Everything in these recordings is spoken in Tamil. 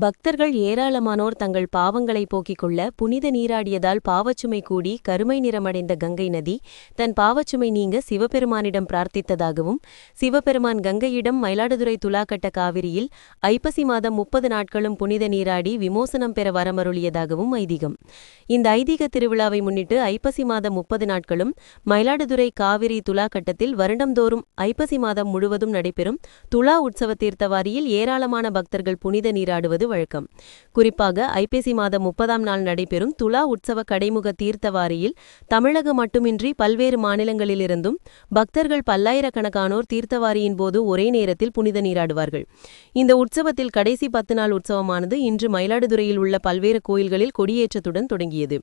பக்தர்கள் ஏராளமானோர் தங்கள் பாவங்களை போக்கிக் கொள்ள புனித நீராடியதால் பாவச்சுமை கூடி கருமை நிறமடைந்த கங்கை நதி தன் பாவச்சுமை நீங்க சிவபெருமானிடம் பிரார்த்தித்ததாகவும் சிவபெருமான் கங்கையிடம் மயிலாடுதுறை துலாக்கட்ட காவிரியில் ஐப்பசி மாதம் முப்பது நாட்களும் புனித நீராடி விமோசனம் பெற வரமருளியதாகவும் ஐதீகம். இந்த ஐதீக திருவிழாவை முன்னிட்டு ஐப்பசி மாதம் முப்பது நாட்களும் மயிலாடுதுறை காவிரி துலா கட்டத்தில் வருடந்தோறும் ஐப்பசி மாதம் முழுவதும் நடைபெறும் துலா உற்சவ தீர்த்தவாரியில் ஏராளமான பக்தர்கள் புனித நீராடுவது வழக்கம். குறிப்பாக ஐப்பசி மாதம் முப்பதாம் நாள் நடைபெறும் துலா உற்சவ கடைமுக தீர்த்தவாரியில் தமிழகம் மட்டுமின்றி பல்வேறு மாநிலங்களிலிருந்தும் பக்தர்கள் பல்லாயிரக்கணக்கானோர் தீர்த்தவாரியின் போது ஒரே நேரத்தில் புனித நீராடுவார்கள். இந்த உற்சவத்தில் கடைசி பத்து நாள் உற்சவமானது இன்று மயிலாடுதுறையில் உள்ள பல்வேறு கோயில்களில் கொடியேற்றத்துடன் தொடங்கியது. தொடங்கியது.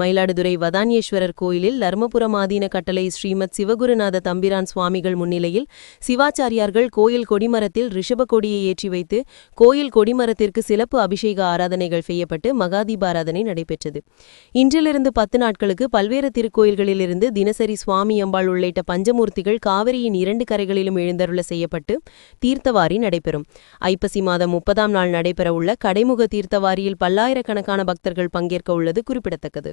மயிலாடுதுறை வதான்யேஸ்வரர் கோயிலில் லர்மபுரம் ஆதீன கட்டளை ஸ்ரீமத் சிவகுருநாத தம்பிரான் சுவாமிகள் முன்னிலையில் சிவாச்சாரியார்கள் கோயில் கொடிமரத்தில் ரிஷப கொடியை ஏற்றி வைத்து கோயில் கொடிமரத்திற்கு சிறப்பு அபிஷேக ஆராதனைகள் செய்யப்பட்டு மகாதீபாராதனை நடைபெற்றது. இன்றிலிருந்து பத்து நாட்களுக்கு பல்வேறு திருக்கோயில்களிலிருந்து தினசரி சுவாமி அம்பாள் உள்ளிட்ட பஞ்சமூர்த்திகள் காவிரியின் இரண்டு கரைகளிலும் எழுந்தருள செய்யப்பட்டு தீர்த்தவாரி நடைபெறும். ஐப்பசி மாதம் முப்பதாம் நாள் நடைபெறவுள்ள கடைமுக தீர்த்தவாரியில் பல்லாயிரக்கணக்கான பக்தர்கள் பங்கேற்க உள்ளது குறிப்பிடத்தக்கது.